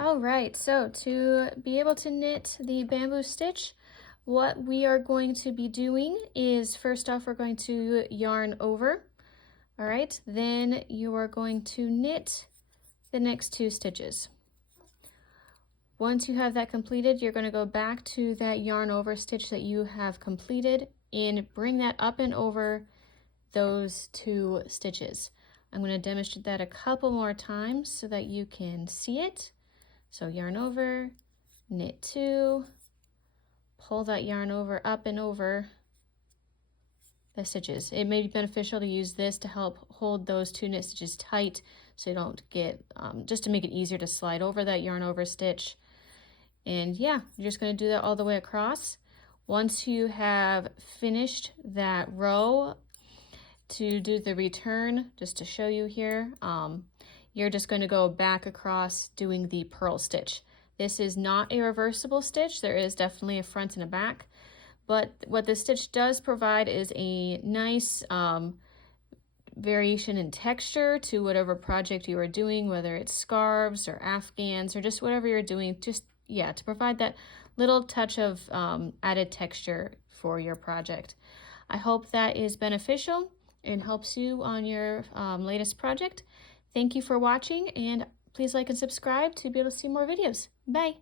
All right, so to be able to knit the bamboo stitch, what we are going to be doing is first off, we're going to yarn over. All right, then you are going to knit the next 2 stitches. Once you have that completed, you're going to go back to that yarn over stitch that you have completed and bring that up and over those 2 stitches. I'm going to demonstrate that a couple more times so that you can see it. So yarn over, knit 2, pull that yarn over up and over the stitches. It may be beneficial to use this to help hold those 2 knit stitches tight so you don't get, just to make it easier to slide over that yarn over stitch. And yeah, you're just going to do that all the way across. Once you have finished that row, to do the return, just to show you here, you're just going to go back across doing the purl stitch. This is not a reversible stitch. There is definitely a front and a back, but what this stitch does provide is a nice variation in texture to whatever project you are doing, whether it's scarves or afghans or just whatever you're doing, just yeah, to provide that little touch of added texture for your project. I hope that is beneficial and helps you on your latest project. Thank you for watching, and please like and subscribe to be able to see more videos. Bye.